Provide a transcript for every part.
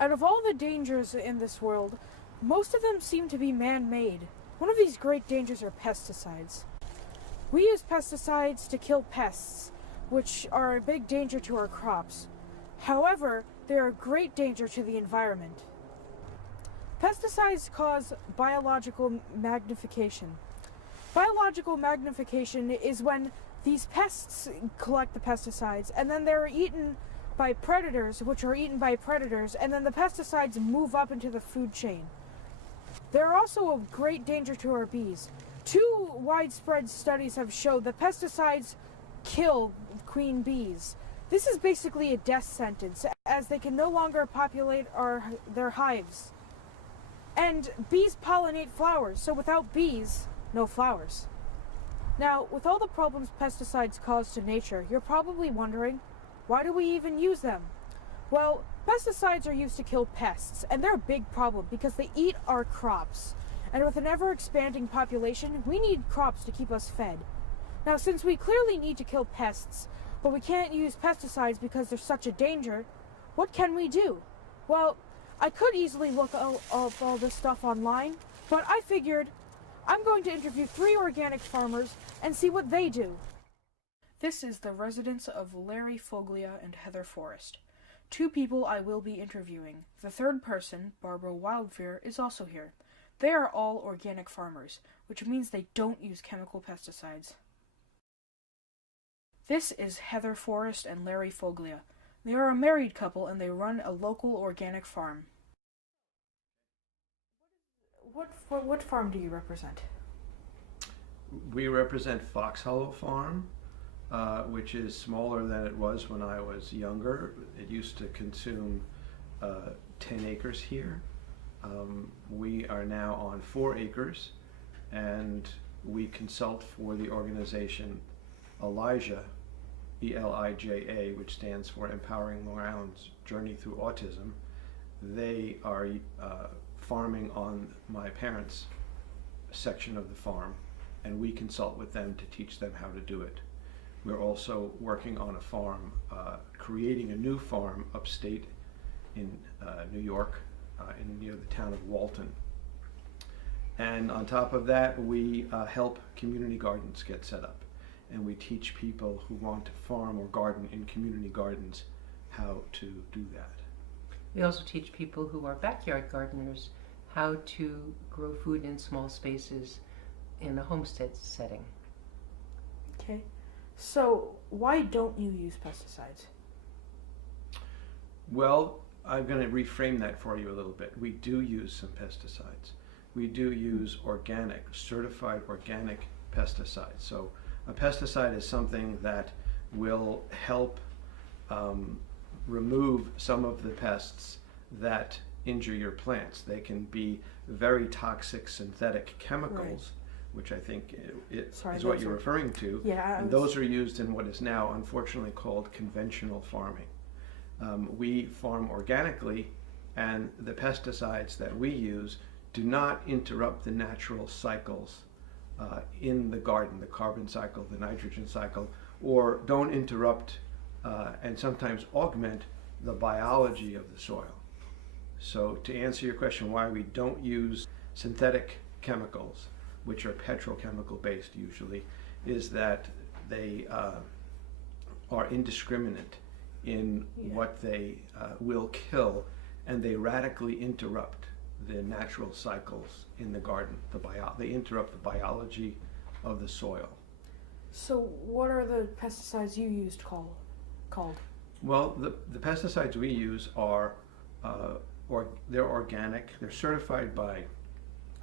Out of all the dangers in this world, most of them seem to be man-made. One of these great dangers are pesticides. We use pesticides to kill pests, which are a big danger to our crops. However, they are a great danger to the environment. Pesticides cause biological magnification. Biological magnification is when these pests collect the pesticides and then they're eaten by predators, which are eaten by predators, and then the pesticides move up into the food chain. They're also a great danger to our bees. Two widespread studies have showed that pesticides kill queen bees. This is basically a death sentence, as they can no longer populate their hives. And bees pollinate flowers, so without bees, no flowers. Now, with all the problems pesticides cause to nature, you're probably wondering, why do we even use them? Well, pesticides are used to kill pests, and they're a big problem because they eat our crops. And with an ever-expanding population, we need crops to keep us fed. Now, since we clearly need to kill pests, but we can't use pesticides because they're such a danger, what can we do? Well, I could easily look up all this stuff online, but I figured I'm going to interview 3 organic farmers and see what they do. This is the residence of Larry Foglia and Heather Forrest. 2 people I will be interviewing. The third person, Barbara Wildfear, is also here. They are all organic farmers, which means they don't use chemical pesticides. This is Heather Forrest and Larry Foglia. They are a married couple and they run a local organic farm. What farm do you represent? We represent Fox Hollow Farm, which is smaller than it was when I was younger. It used to consume 10 acres here. We are now on 4 acres, and we consult for the organization Elijah, ELIJA, which stands for Empowering Long Island's Journey Through Autism. They are farming on my parents' section of the farm, and we consult with them to teach them how to do it. We're also working on a farm, creating a new farm upstate in New York, near the town of Walton. And on top of that, we help community gardens get set up. And we teach people who want to farm or garden in community gardens how to do that. We also teach people who are backyard gardeners how to grow food in small spaces in a homestead setting. Okay. So, why don't you use pesticides? Well, I'm going to reframe that for you a little bit. We do use some pesticides. We do use organic, certified organic pesticides. So a pesticide is something that will help remove some of the pests that injure your plants. They can be very toxic synthetic chemicals, right, which I think is what you're referring to. Yeah, and those are used in what is now unfortunately called conventional farming. We farm organically, and the pesticides that we use do not interrupt the natural cycles in the garden, the carbon cycle, the nitrogen cycle, or don't interrupt and sometimes augment the biology of the soil. So to answer your question why we don't use synthetic chemicals, which are petrochemical based usually, is that they are indiscriminate in what they will kill, and they radically interrupt the natural cycles in the garden. They interrupt the biology of the soil. So what are the pesticides you used called? Well, the pesticides we use are they're organic. They're certified by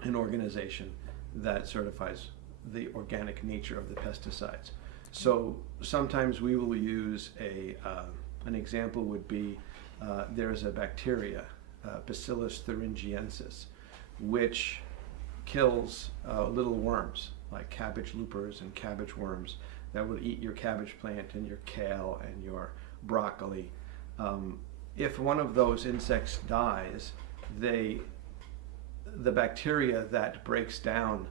an organization that certifies the organic nature of the pesticides. So sometimes we will use an example would be there's a bacteria, Bacillus thuringiensis, which kills little worms like cabbage loopers and cabbage worms that will eat your cabbage plant and your kale and your broccoli. If one of those insects dies, the bacteria that breaks down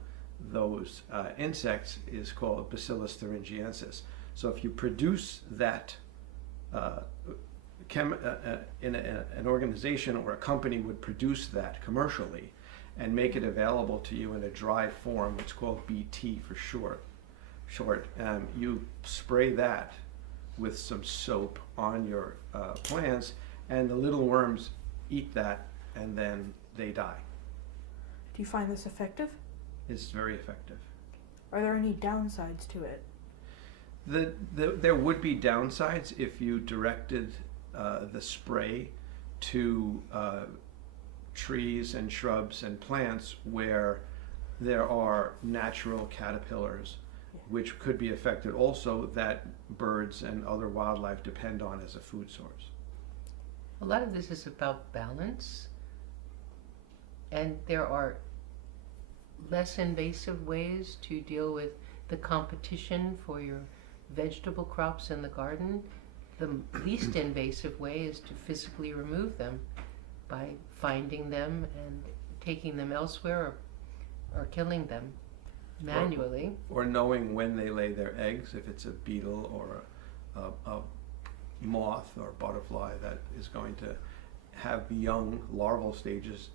those insects is called Bacillus thuringiensis. So if you produce that an organization or a company would produce that commercially and make it available to you in a dry form. It's called BT for short. You spray that with some soap on your plants, and the little worms eat that, and then they die. Do you find this effective? It's very effective. Are there any downsides to it? There would be downsides if you directed the spray to trees and shrubs and plants where there are natural caterpillars, which could be affected also, that birds and other wildlife depend on as a food source. A lot of this is about balance, and there are less invasive ways to deal with the competition for your vegetable crops in the garden. The least invasive way is to physically remove them by finding them and taking them elsewhere, or killing them manually. Or knowing when they lay their eggs, if it's a beetle or a moth or butterfly that is going to have young larval stages.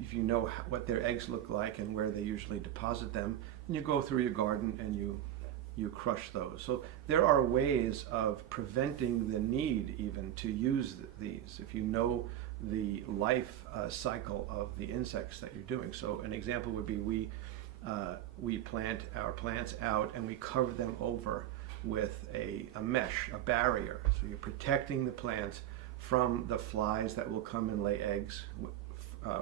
If you know what their eggs look like and where they usually deposit them, then you go through your garden and you crush those. So there are ways of preventing the need even to use these if you know the life cycle of the insects that you're doing. So an example would be we plant our plants out and we cover them over with a mesh, a barrier. So you're protecting the plants from the flies that will come and lay eggs,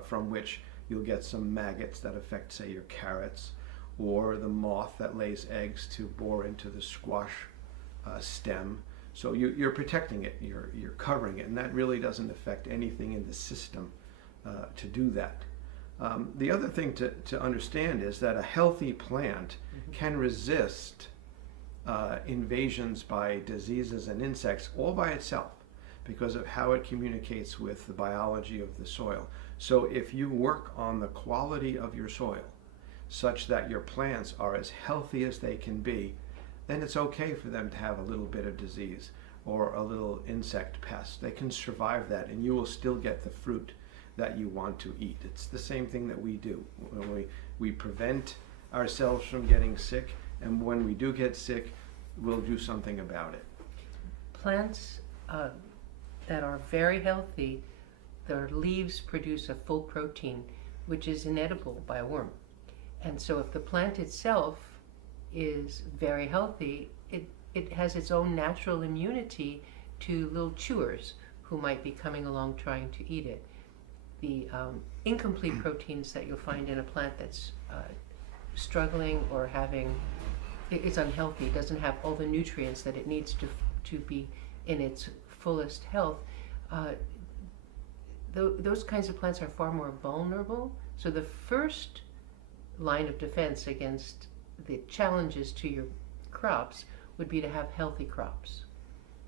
from which you'll get some maggots that affect, say, your carrots, or the moth that lays eggs to bore into the squash stem. So you're protecting it, you're covering it, and that really doesn't affect anything in the system to do that. The other thing to understand is that a healthy plant can resist invasions by diseases and insects all by itself because of how it communicates with the biology of the soil. So if you work on the quality of your soil such that your plants are as healthy as they can be, then it's okay for them to have a little bit of disease or a little insect pest. They can survive that, and you will still get the fruit that you want to eat. It's the same thing that we do. We prevent ourselves from getting sick, and when we do get sick, we'll do something about it. Plants that are very healthy, their leaves produce a full protein, which is inedible by a worm. And so if the plant itself is very healthy, it has its own natural immunity to little chewers who might be coming along trying to eat it. The incomplete proteins that you'll find in a plant that's struggling or it's unhealthy, doesn't have all the nutrients that it needs to be in its fullest health, those kinds of plants are far more vulnerable. So the first line of defense against the challenges to your crops would be to have healthy crops.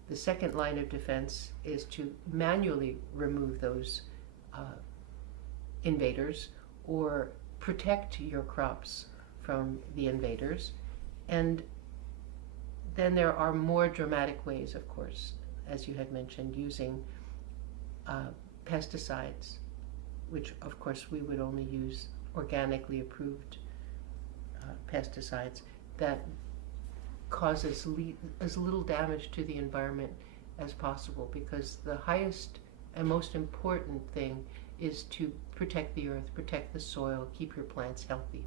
The second line of defense is to manually remove those invaders or protect your crops from the invaders. And then there are more dramatic ways, of course, as you had mentioned, using pesticides, which of course we would only use organically approved pesticides that cause as little damage to the environment as possible, because the highest and most important thing is to protect the earth, protect the soil, keep your plants healthy.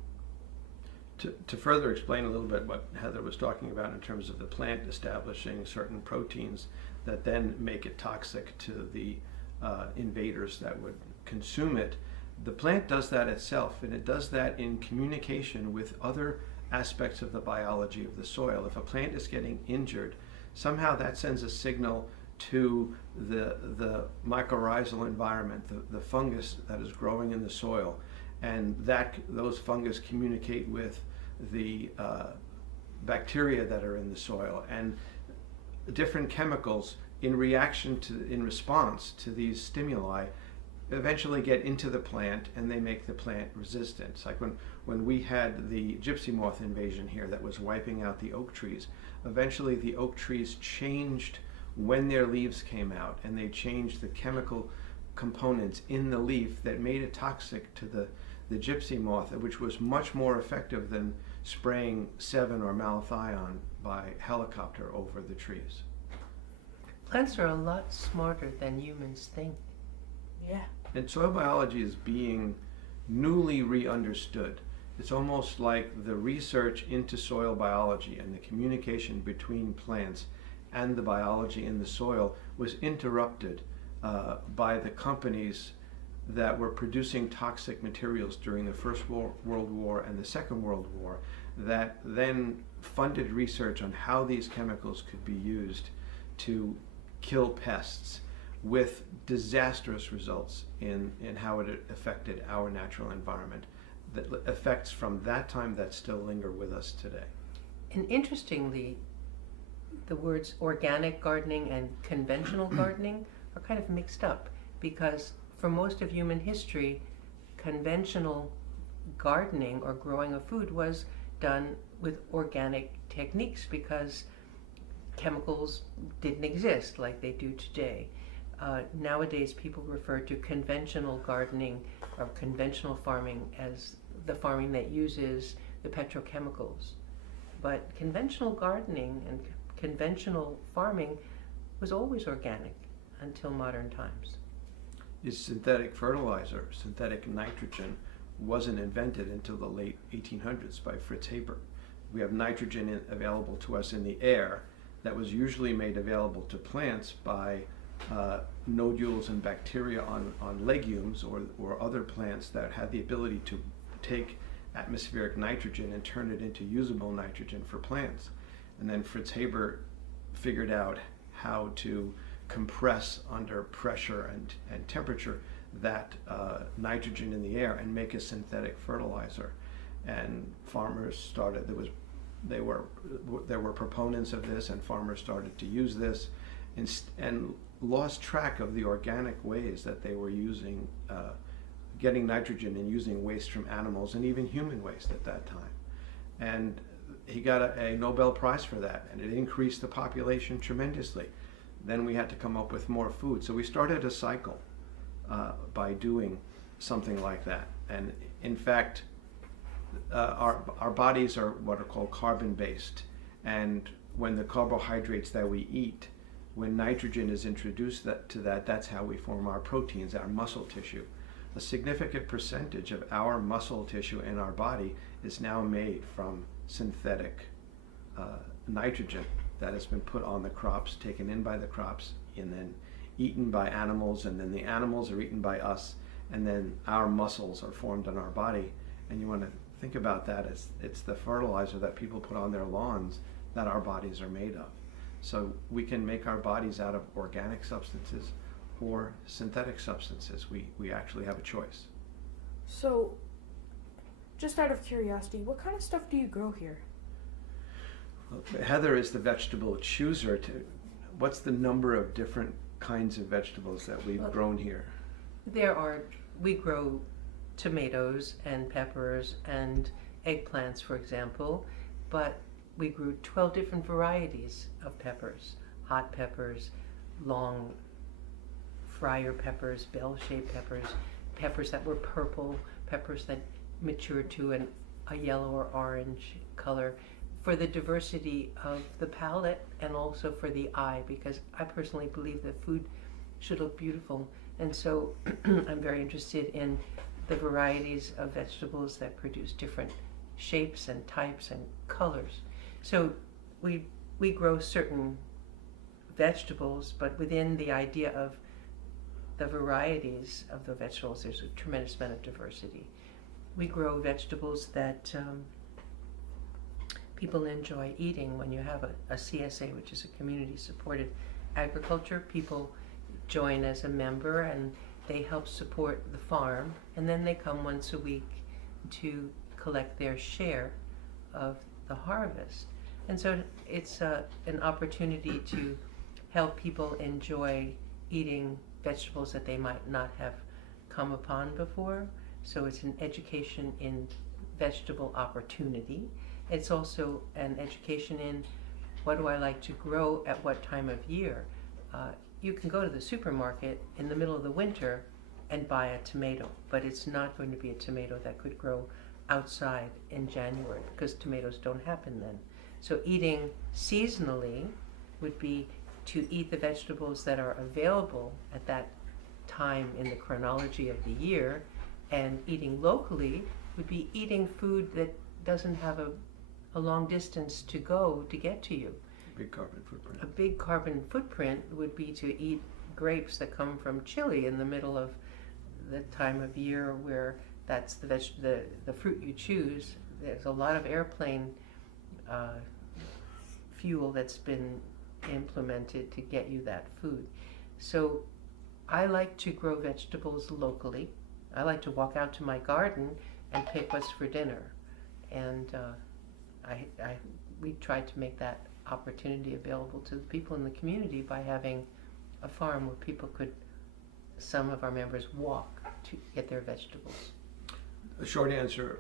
To further explain a little bit what Heather was talking about in terms of the plant establishing certain proteins that then make it toxic to the invaders that would consume it, the plant does that itself, and it does that in communication with other aspects of the biology of the soil. If a plant is getting injured, somehow that sends a signal to the mycorrhizal environment, the fungus that is growing in the soil, and those fungus communicate with the bacteria that are in the soil, and different chemicals in response to these stimuli eventually get into the plant, and they make the plant resistant. It's like when we had the gypsy moth invasion here that was wiping out the oak trees, eventually the oak trees changed when their leaves came out, and they changed the chemical components in the leaf that made it toxic to the gypsy moth, which was much more effective than spraying Sevin or malathion by helicopter over the trees. Plants are a lot smarter than humans think. Yeah. And soil biology is being newly re-understood. It's almost like the research into soil biology and the communication between plants and the biology in the soil was interrupted by the companies that were producing toxic materials during the First World War and the Second World War, that then funded research on how these chemicals could be used to kill pests, with disastrous results in how it affected our natural environment. The effects from that time that still linger with us today. And interestingly, the words organic gardening and conventional gardening are kind of mixed up, because for most of human history, conventional gardening or growing of food was done with organic techniques because chemicals didn't exist like they do today. Nowadays, people refer to conventional gardening or conventional farming as the farming that uses the petrochemicals. But conventional gardening and conventional farming was always organic until modern times. Is synthetic fertilizer, synthetic nitrogen, wasn't invented until the late 1800s by Fritz Haber. We have nitrogen available to us in the air that was usually made available to plants by nodules and bacteria on legumes or other plants that had the ability to take atmospheric nitrogen and turn it into usable nitrogen for plants. And then Fritz Haber figured out how to compress under pressure and temperature that nitrogen in the air and make a synthetic fertilizer. And farmers started, there were proponents of this, and farmers started to use this and lost track of the organic ways that they were using, getting nitrogen and using waste from animals and even human waste at that time. And he got a Nobel Prize for that, and it increased the population tremendously. Then we had to come up with more food. So we started a cycle by doing something like that. And in fact, our bodies are what are called carbon-based. And when the carbohydrates that we eat, when nitrogen is introduced to that, that's how we form our proteins, our muscle tissue. A significant percentage of our muscle tissue in our body is now made from synthetic nitrogen that has been put on the crops, taken in by the crops, and then eaten by animals, and then the animals are eaten by us, and then our muscles are formed in our body. And you want to think about that as it's the fertilizer that people put on their lawns that our bodies are made of. So we can make our bodies out of organic substances or synthetic substances. We actually have a choice. So, just out of curiosity, what kind of stuff do you grow here? Well, Heather is the vegetable chooser. What's the number of different kinds of vegetables that we've grown here? We grow tomatoes and peppers and eggplants, for example, but we grew 12 different varieties of peppers: hot peppers, long fryer peppers, bell-shaped peppers, peppers that were purple, peppers that matured to a yellow or orange color, for the diversity of the palate and also for the eye, because I personally believe that food should look beautiful. And so I'm very interested in the varieties of vegetables that produce different shapes and types and colors. So we grow certain vegetables, but within the idea of the varieties of the vegetables, there's a tremendous amount of diversity. We grow vegetables that people enjoy eating. When you have a CSA, which is a community-supported agriculture, people join as a member and they help support the farm, and then they come once a week to collect their share of the harvest. And so it's an opportunity to help people enjoy eating vegetables that they might not have come upon before. So it's an education in vegetable opportunity. It's also an education in what do I like to grow at what time of year. You can go to the supermarket in the middle of the winter and buy a tomato, but it's not going to be a tomato that could grow outside in January because tomatoes don't happen then. So eating seasonally would be to eat the vegetables that are available at that time in the chronology of the year, and eating locally would be eating food that doesn't have a long distance to go to get to you. Big carbon footprint. A big carbon footprint would be to eat grapes that come from Chile in the middle of the time of year where that's the fruit you choose. There's a lot of airplane fuel that's been implemented to get you that food. So I like to grow vegetables locally. I like to walk out to my garden and pick what's for dinner. And we tried to make that opportunity available to the people in the community by having a farm where people could, some of our members, walk to get their vegetables. The short answer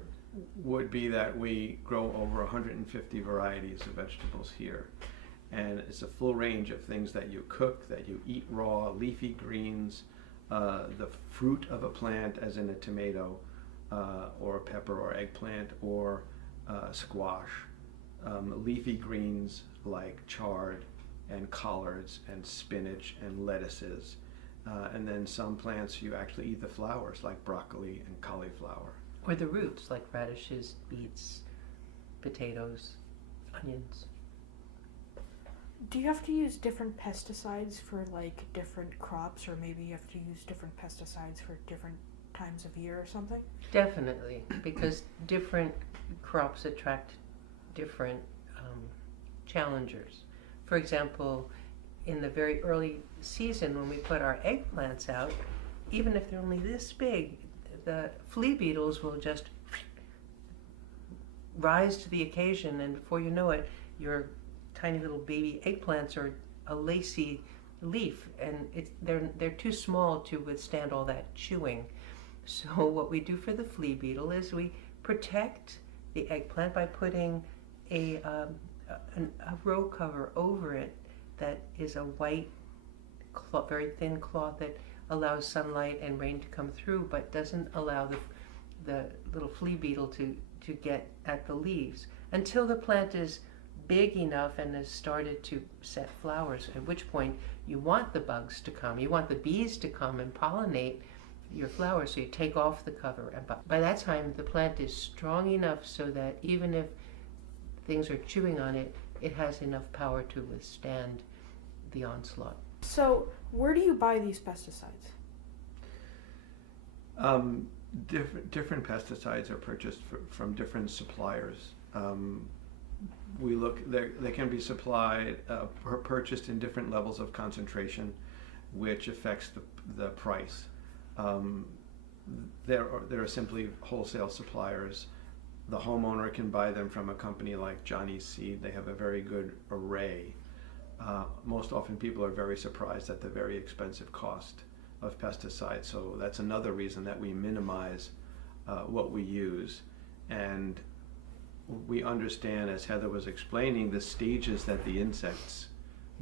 would be that we grow over 150 varieties of vegetables here. And it's a full range of things that you cook, that you eat raw, leafy greens, the fruit of a plant, as in a tomato, or a pepper or eggplant, or squash, leafy greens like chard and collards and spinach and lettuces, and then some plants you actually eat the flowers like broccoli and cauliflower. Or the roots like radishes, beets, potatoes, onions. Do you have to use different pesticides for like different crops, or maybe you have to use different pesticides for different times of year or something? Definitely, because different crops attract different challengers. For example, in the very early season when we put our eggplants out, even if they're only this big, the flea beetles will just rise to the occasion, and before you know it, your tiny little baby eggplants are a lacy leaf, and they're too small to withstand all that chewing. So what we do for the flea beetle is we protect the eggplant by putting a row cover over it that is a white cloth, very thin cloth that allows sunlight and rain to come through, but doesn't allow the little flea beetle to get at the leaves until the plant is big enough and has started to set flowers, at which point you want the bugs to come, you want the bees to come and pollinate your flowers, so you take off the cover. And by that time the plant is strong enough so that even if things are chewing on it, it has enough power to withstand the onslaught. So where do you buy these pesticides? Different pesticides are purchased from different suppliers. They can be supplied, purchased in different levels of concentration, which affects the price. There are simply wholesale suppliers. The homeowner can buy them from a company like Johnny's Seed. They have a very good array. Most often people are very surprised at the very expensive cost of pesticides. So that's another reason that we minimize what we use. And we understand, as Heather was explaining, the stages that the insects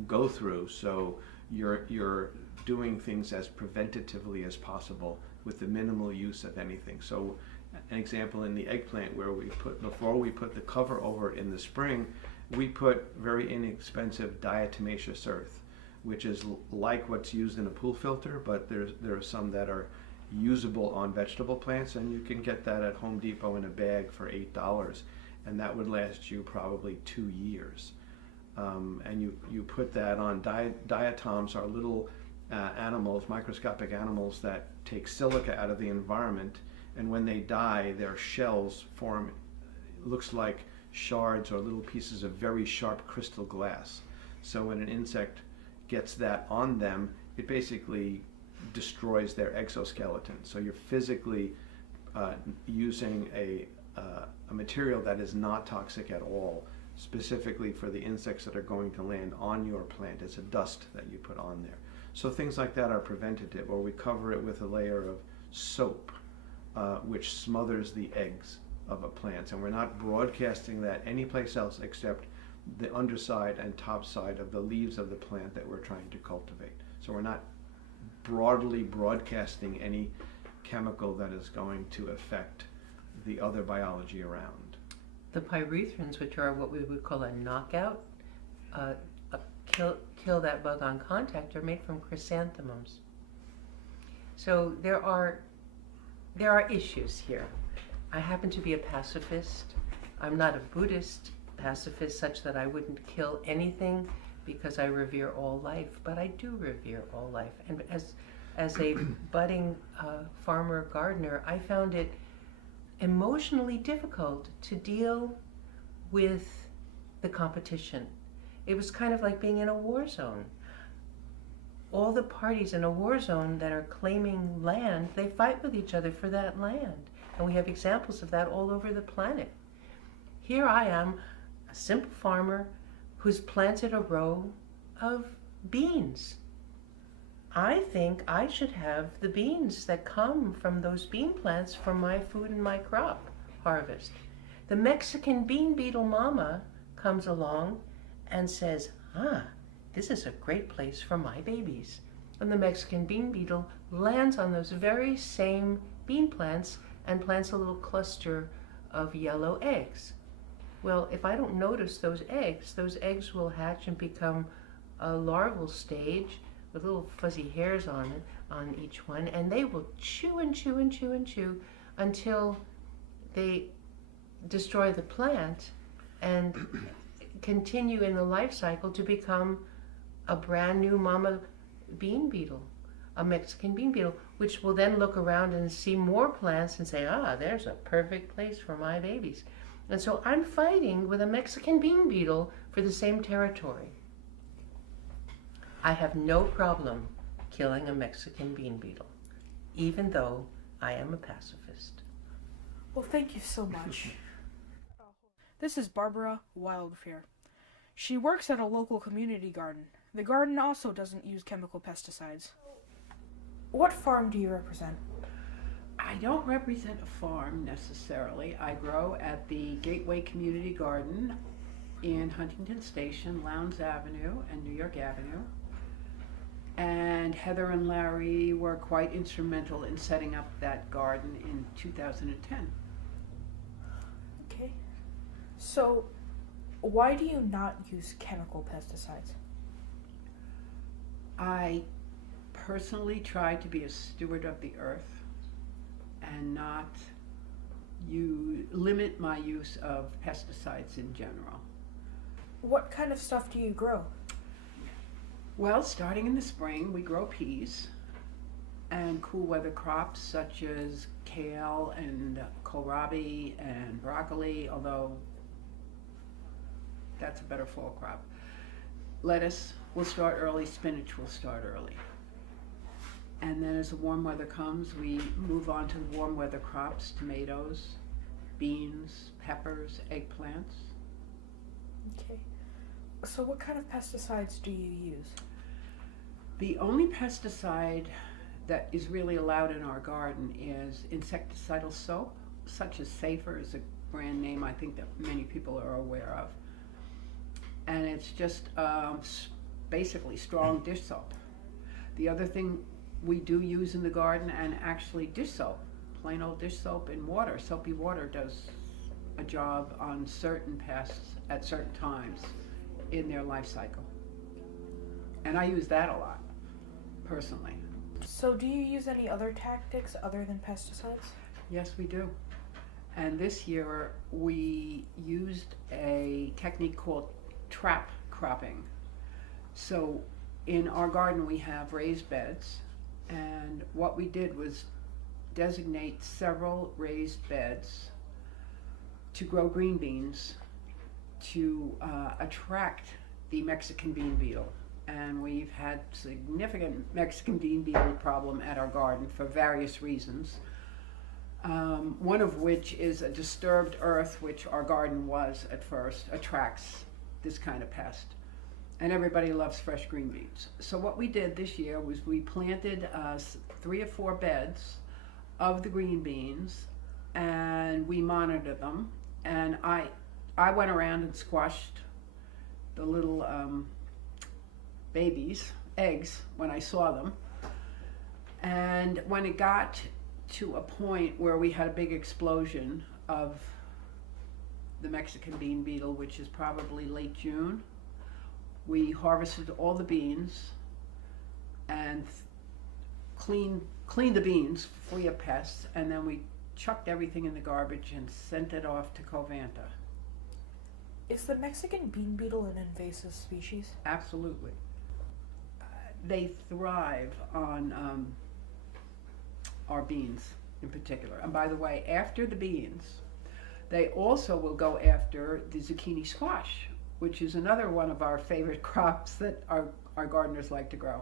go through. So you're doing things as preventatively as possible with the minimal use of anything. So an example in the eggplant, where before we put the cover over it in the spring, we put very inexpensive diatomaceous earth, which is like what's used in a pool filter, but there are some that are usable on vegetable plants, and you can get that at Home Depot in a bag for $8, and that would last you probably 2 years. And you put that on. Diatoms are little animals, microscopic animals that take silica out of the environment, and when they die, their shells form, looks like shards or little pieces of very sharp crystal glass. So when an insect gets that on them, it basically destroys their exoskeleton. So you're physically using a material that is not toxic at all, specifically for the insects that are going to land on your plant. It's a dust that you put on there. So things like that are preventative. Or we cover it with a layer of soap, which smothers the eggs of a plant. And we're not broadcasting that anyplace else except the underside and top side of the leaves of the plant that we're trying to cultivate. So we're not broadly broadcasting any chemical that is going to affect the other biology around. The pyrethrins, which are what we would call a knockout, kill that bug on contact, are made from chrysanthemums. So there are issues here. I happen to be a pacifist. I'm not a Buddhist pacifist such that I wouldn't kill anything because I revere all life, but I do revere all life. And as a budding farmer gardener, I found it emotionally difficult to deal with the competition. It was kind of like being in a war zone. All the parties in a war zone that are claiming land, they fight with each other for that land. And we have examples of that all over the planet. Here I am, a simple farmer who's planted a row of beans. I think I should have the beans that come from those bean plants for my food and my crop harvest. The Mexican bean beetle mama comes along and says, this is a great place for my babies. And the Mexican bean beetle lands on those very same bean plants and plants a little cluster of yellow eggs. Well, if I don't notice those eggs will hatch and become a larval stage with little fuzzy hairs on each one, and they will chew and chew and chew and chew until they destroy the plant and continue in the life cycle to become a brand new mama bean beetle, a Mexican bean beetle, which will then look around and see more plants and say, there's a perfect place for my babies. And so I'm fighting with a Mexican bean beetle for the same territory. I have no problem killing a Mexican bean beetle, even though I am a pacifist. Well, thank you so much. This is Barbara Wildfear. She works at a local community garden. The garden also doesn't use chemical pesticides. What farm do you represent? I don't represent a farm necessarily. I grow at the Gateway Community Garden in Huntington Station, Lowndes Avenue and New York Avenue. And Heather and Larry were quite instrumental in setting up that garden in 2010. Okay. So, why do you not use chemical pesticides? I personally try to be a steward of the earth and not limit my use of pesticides in general. What kind of stuff do you grow? Well, starting in the spring, we grow peas and cool weather crops such as kale and kohlrabi and broccoli, although that's a better fall crop. Lettuce will start early, spinach will start early. And then as the warm weather comes, we move on to the warm weather crops, tomatoes, beans, peppers, eggplants. Okay. So what kind of pesticides do you use? The only pesticide that is really allowed in our garden is insecticidal soap, such as Safer is a brand name I think that many people are aware of. And it's just basically strong dish soap. The other thing we do use in the garden, and actually dish soap, plain old dish soap in water, soapy water does a job on certain pests at certain times in their life cycle. And I use that a lot, personally. So do you use any other tactics other than pesticides? Yes, we do. And this year we used a technique called trap cropping. So in our garden we have raised beds, and what we did was designate several raised beds to grow green beans to attract the Mexican bean beetle. And we've had significant Mexican bean beetle problem at our garden for various reasons. One of which is a disturbed earth, which our garden was at first, attracts this kind of pest. And everybody loves fresh green beans. So what we did this year was we planted 3 or 4 beds of the green beans, and we monitored them. And I went around and squashed the little babies, eggs, when I saw them. And when it got to a point where we had a big explosion of the Mexican bean beetle, which is probably late June, we harvested all the beans and cleaned the beans free of pests, and then we chucked everything in the garbage and sent it off to Covanta. Is the Mexican bean beetle an invasive species? Absolutely. They thrive on our beans in particular. And by the way, after the beans, they also will go after the zucchini squash, which is another one of our favorite crops that our gardeners like to grow.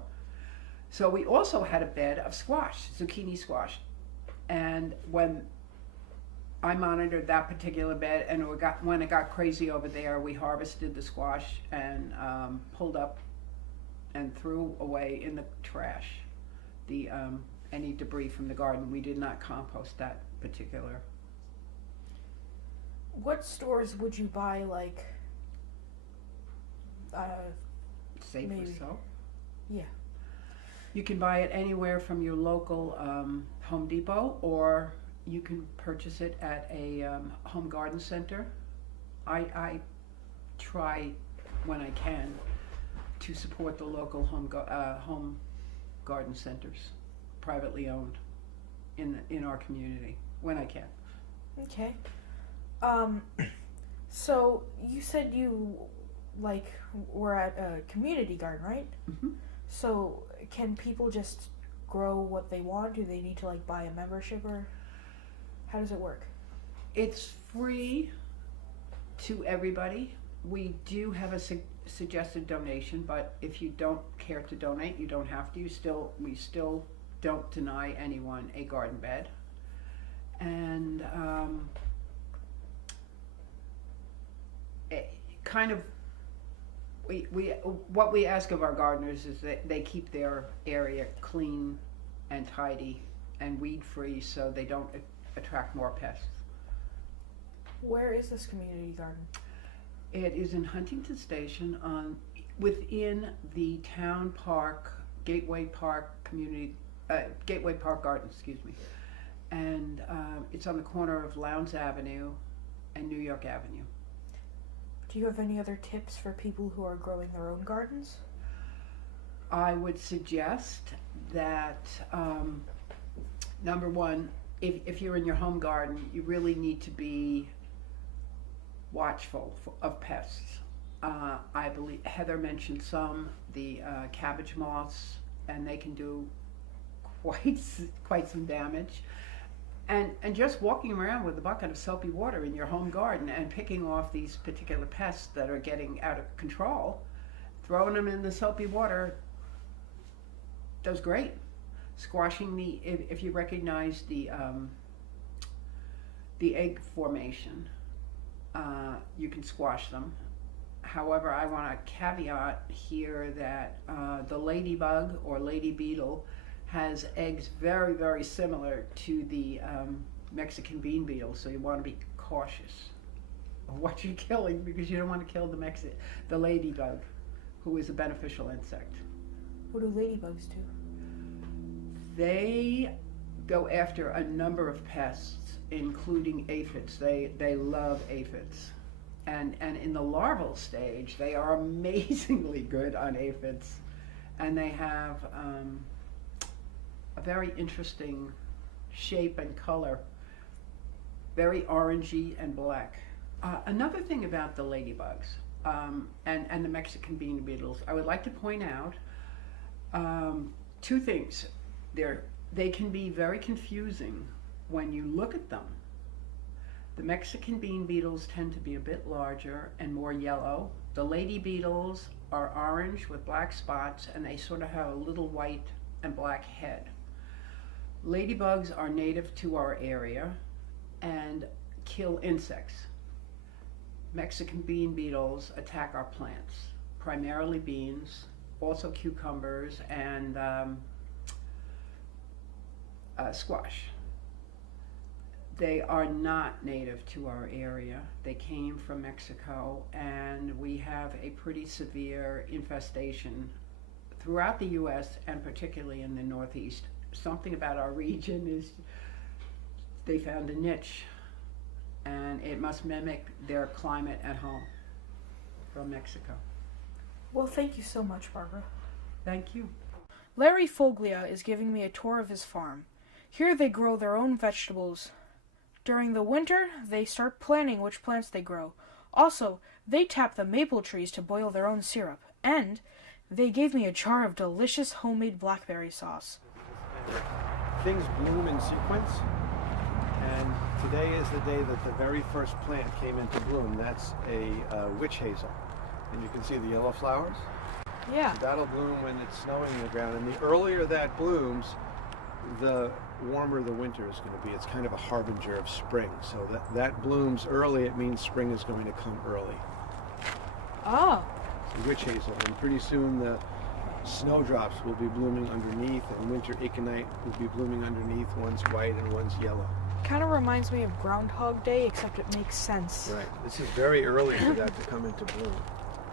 So we also had a bed of squash, zucchini squash. And when I monitored that particular bed, and when it got crazy over there, we harvested the squash and pulled up and threw away in the trash the any debris from the garden. We did not compost that particular. What stores would you buy, like, Safely maybe. so. Yeah. You can buy it anywhere from your local Home Depot, or you can purchase it at a home garden center. I try when I can to support the local home garden centers, privately owned, in our community when I can. Okay. So you said you, like, were at a community garden, right? Mm-hmm. So can people just grow what they want? Do they need to, like, buy a membership, or how does it work? It's free to everybody. We do have a suggested donation, but if you don't care to donate, you don't have to. We still don't deny anyone a garden bed. And what we ask of our gardeners is that they keep their area clean and tidy and weed free, so they don't attract more pests. Where is this community garden? It is in Huntington Station within the town park, Gateway Park Garden, excuse me. And it's on the corner of Lowndes Avenue and New York Avenue. Do you have any other tips for people who are growing their own gardens? I would suggest that, number one, if you're in your home garden, you really need to be watchful of pests. I believe Heather mentioned the cabbage moths, and they can do quite some damage. And just walking around with a bucket of soapy water in your home garden and picking off these particular pests that are getting out of control, throwing them in the soapy water does great. Squashing if you recognize the egg formation, you can squash them. However, I want to caveat here that the ladybug or lady beetle has eggs very, very similar to the Mexican bean beetle, so you want to be cautious of what you're killing, because you don't want to kill the ladybug, who is a beneficial insect. What do ladybugs do? They go after a number of pests, including aphids. They love aphids. And in the larval stage, they are amazingly good on aphids. And they have a very interesting shape and color, very orangey and black. Another thing about the ladybugs and the Mexican bean beetles, I would like to point out two things. They can be very confusing when you look at them. The Mexican bean beetles tend to be a bit larger and more yellow. The lady beetles are orange with black spots, and they sort of have a little white and black head. Ladybugs are native to our area and kill insects. Mexican bean beetles attack our plants, primarily beans, also cucumbers, and squash. They are not native to our area. They came from Mexico, and we have a pretty severe infestation throughout the U.S. and particularly in the Northeast. Something about our region is they found a niche, and it must mimic their climate at home from Mexico. Well, thank you so much, Barbara. Thank you. Larry Foglia is giving me a tour of his farm. Here they grow their own vegetables. During the winter, they start planning which plants they grow. Also, they tap the maple trees to boil their own syrup. And they gave me a jar of delicious homemade blackberry sauce. Things bloom in sequence, and today is the day that the very first plant came into bloom. That's a witch hazel. And you can see the yellow flowers. Yeah. So that'll bloom when it's snowing in the ground. And the earlier that blooms, the warmer the winter is going to be. It's kind of a harbinger of spring. So that blooms early, it means spring is going to come early. Oh. It's witch hazel. And pretty soon the snowdrops will be blooming underneath, and winter aconite will be blooming underneath. One's white and one's yellow. Kind of reminds me of Groundhog Day, except it makes sense. Right. This is very early for that to come into bloom.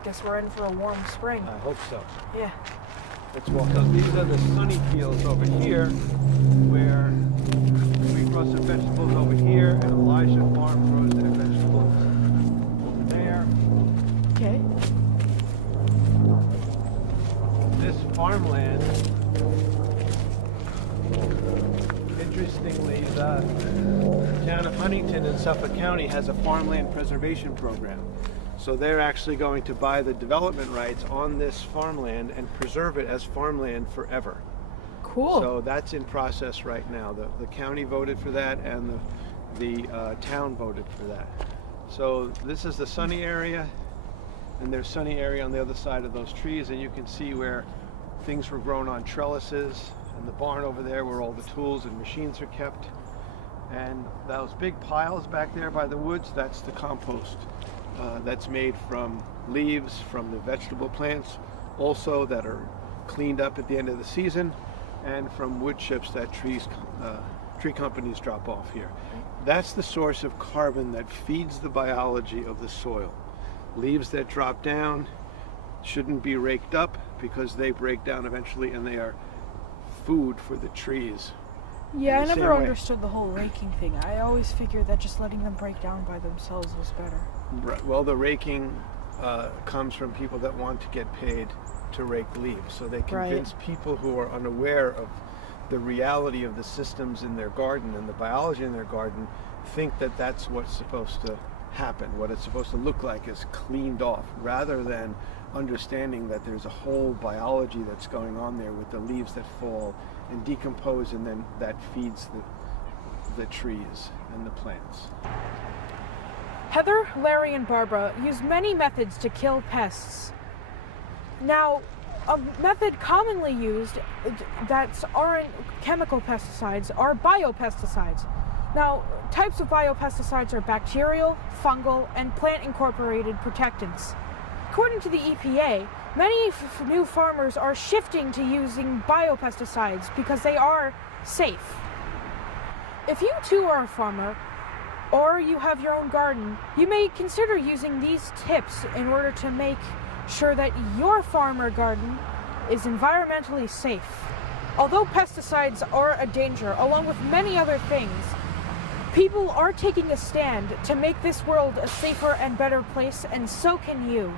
Guess we're in for a warm spring. I hope so. Yeah. Let's walk up. These are the sunny fields over here, where we grow some vegetables over here, and Elijah Farm grows their vegetables over there. Okay. This farmland, interestingly, the town of Huntington in Suffolk County has a farmland preservation program. So they're actually going to buy the development rights on this farmland and preserve it as farmland forever. Cool. So that's in process right now. The county voted for that, and the town voted for that. So this is the sunny area, and there's sunny area on the other side of those trees, and you can see where things were grown on trellises, and the barn over there where all the tools and machines are kept. And those big piles back there by the woods, that's the compost. That's made from leaves from the vegetable plants, also that are cleaned up at the end of the season, and from wood chips that tree companies drop off here. That's the source of carbon that feeds the biology of the soil. Leaves that drop down shouldn't be raked up because they break down eventually, and they are food for the trees. Yeah, I in the never same way. understood the whole raking thing. I always figured that just letting them break down by themselves was better. Right. Well, the raking comes from people that want to get paid to rake leaves. So they convince people who are unaware of the reality of the systems in their garden and the biology in their garden, think that that's what's supposed to happen. What it's supposed to look like is cleaned off, rather than understanding that there's a whole biology that's going on there with the leaves that fall and decompose, and then that feeds the trees and the plants. Heather, Larry, and Barbara use many methods to kill pests. Now, a method commonly used that aren't chemical pesticides are biopesticides. Now, types of biopesticides are bacterial, fungal, and plant-incorporated protectants. According to the EPA, many new farmers are shifting to using biopesticides because they are safe. If you too are a farmer, or you have your own garden, you may consider using these tips in order to make sure that your farm or garden is environmentally safe. Although pesticides are a danger, along with many other things, people are taking a stand to make this world a safer and better place, and so can you.